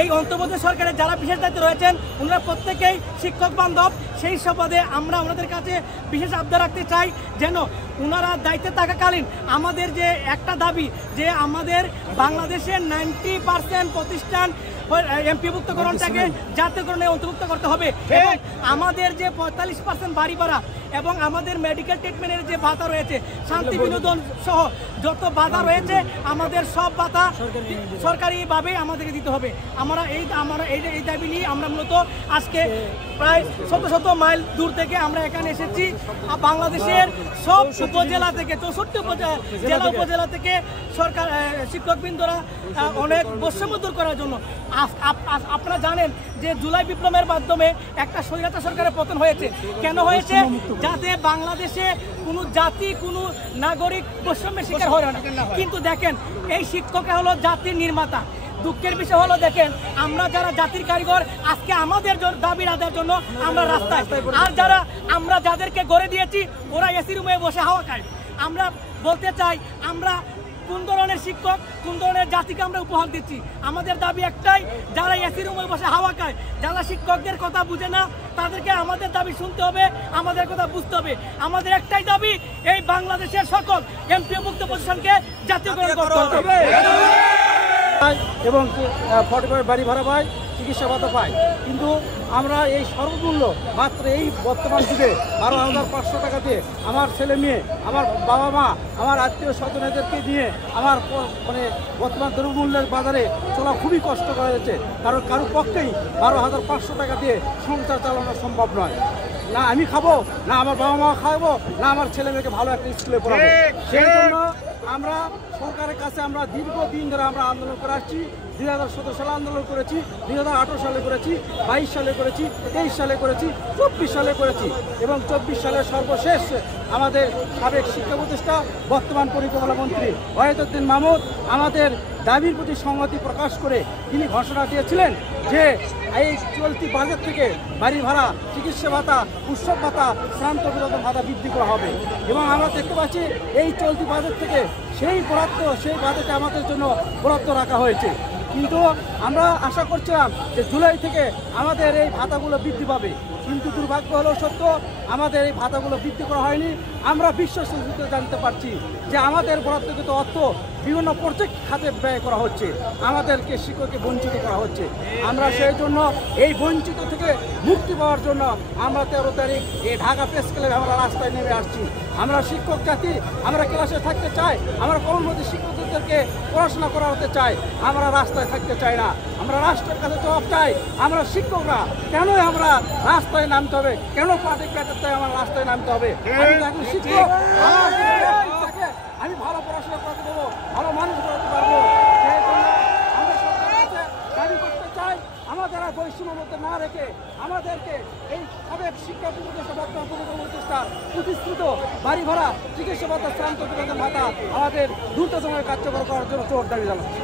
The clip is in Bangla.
এই অন্তর্বর্তী সরকারের যারা বিশেষ দায়িত্বে রয়েছেন ওনারা প্রত্যেকেই শিক্ষক বান্ধব। সেই সুবাদে আমরা ওনাদের কাছে বিশেষ আবদার রাখতে চাই যেন ওনারা দায়িত্বে থাকাকালীন আমাদের যে একটা দাবি যে আমাদের বাংলাদেশের 90% প্রতিষ্ঠান এমপিভুক্তকরণটাকে জাতীয়করণে অন্তর্ভুক্ত করতে হবে এবং আমাদের যে 45% বাড়ি ভাড়া এবং আমাদের মেডিকেল ট্রিটমেন্টের যে ভাতা রয়েছে, শান্তি বিনোদন সহ যত বাধা রয়েছে আমাদের সব বাধা সরকারিভাবে আমাদেরকে দিতে হবে। আমরা এই দাবি নিয়ে আমরা মূলত আজকে প্রায় শত মাইল দূর থেকে আমরা এখানে এসেছি। বাংলাদেশের সব উপজেলা থেকে 64 জেলা উপজেলা থেকে সরকার শিক্ষকবৃন্দরা অনেক বৈষম্য দূর করার জন্য। আপনারা জানেন যে জুলাই বিপ্লবের মাধ্যমে একটা স্বৈরাচার সরকারের পতন হয়েছে। কেন হয়েছে? যাতে বাংলাদেশে কোনো জাতি কোনো নাগরিক বৈষম্যের শিকার হয় না। কিন্তু দেখেন এই শিক্ষকরা হলো জাতির নির্মাতা। দুঃখের বিষয় হলো দেখেন আমরা যারা জাতির কারিগর আজকে আমাদের দাবি আদায়ের জন্য আমরা রাস্তায়, আর আমরা যাদেরকে গড়ে দিয়েছি ওরা এসি রুমে বসে হাওয়া খায়। আমরা বলতে চাই আমরা কোন ধরনের শিক্ষক কোন ধরনের জাতিকে আমরা উপহার দিচ্ছি। আমাদের দাবি একটাই, যারা এসি রুমে বসে হাওয়া খায়, যারা শিক্ষকদের কথা বুঝে না তাদেরকে আমাদের দাবি শুনতে হবে, আমাদের কথা বুঝতে হবে। আমাদের একটাই দাবি এই বাংলাদেশের সকল এমপিওভুক্ত প্রতিষ্ঠানকে জাতীয়করণ করতে হবে এবং 45 বাড়ি ভাড়া পাই, চিকিৎসা ভাতা পাই। কিন্তু আমরা এই সর্বমূল্য মাত্র এই বর্তমান যুগে 12,500 টাকা দিয়ে আমার ছেলে মেয়ে, আমার বাবা মা, আমার আত্মীয় স্বজনেদেরকে দিয়ে আমার মানে বর্তমান দ্রব্যমূল্যের বাজারে চলা খুবই কষ্ট করা যাচ্ছে। কারণ কারোর পক্ষেই 12,500 টাকা দিয়ে সংসার চালানো সম্ভব নয়। না আমি খাবো, না আমার বাবা মা খাবো, না আমার ছেলে মেয়েকে ভালো একটা স্কুলে পড়াবো। সেই জন্য আমরা সরকারের কাছে আমরা দীর্ঘদিন ধরে আমরা আন্দোলন করে আসছি। 2017 সালে আন্দোলন করেছি, 2018 সালে করেছি, 22 সালে করেছি, 23 সালে করেছি, 24 সালে করেছি এবং 24 সালে সর্বশেষ আমাদের সাবেক শিক্ষা উপদেষ্টা বর্তমান পরিকল্পনা মন্ত্রী ওয়াহিদুদ্দিন মাহমুদ আমাদের দাবির প্রতি সংহতি প্রকাশ করে তিনি ঘোষণা দিয়েছিলেন যে এই চলতি বাজেট থেকে বাড়ি ভাড়া, চিকিৎসা ভাতা, উৎসব ভাতা, শ্রান্ত বিনোদন ভাতা বৃদ্ধি করা হবে এবং আমরা দেখতে পাচ্ছি এই চলতি বাজেট থেকে সেই বাজেটে আমাদের জন্য বরাদ্দ রাখা হয়েছে। কিন্তু আমরা আশা করছিলাম যে জুলাই থেকে আমাদের এই ভাতাগুলো বৃদ্ধি পাবে, কিন্তু দুর্ভাগ্য হলো সত্য আমাদের এই ভাতাগুলো বৃদ্ধি করা হয়নি। আমরা বিশ্বসূচিত জানতে পারছি যে আমাদের বরাদ্দকৃত অর্থ বিভিন্ন প্রজেক্ট খাতে ব্যয় করা হচ্ছে, আমাদেরকে শিক্ষককে বঞ্চিত করা হচ্ছে। আমরা সেই জন্য এই বঞ্চিত থেকে মুক্তি পাওয়ার জন্য আমরা 13 তারিখ এই ঢাকা প্রেস ক্লাবে আমরা রাস্তায় নেমে আসছি। আমরা শিক্ষক জাতি, আমরা ক্লাসে থাকতে চাই, আমরা কর্মরত শিক্ষকদেরকে পড়াশোনা করাতে চাই, আমরা রাস্তায় থাকতে চাই না। আমরা রাষ্ট্রের কাছে জবাব চাই, আমরা শিক্ষকরা কেন আমরা রাস্তায় নামতে হবে, কেন পার্টি কাটাতে আমরা রাস্তায় নামতে হবে? আমি শিক্ষক, আমি ভালো পড়াশোনা করতে দেবো, ভালো মানুষ করতে পারবো। সেই জন্য আমরা সরকারের কাছে দাবি করতে চাই আমাদের আর বৈষম্য মধ্যে না রেখে আমাদেরকে এই সাবেক শিক্ষা উপদেষ্টা বর্তমান উপদেষ্টা প্রতিশ্রুত বাড়ি ভাড়া, চিকিৎসা ভাতা, শ্রান্ত বিনোদন ভাতা আমাদের দ্রুত সময়ে কার্যকর করার জন্য জোর দাবি জানাচ্ছি।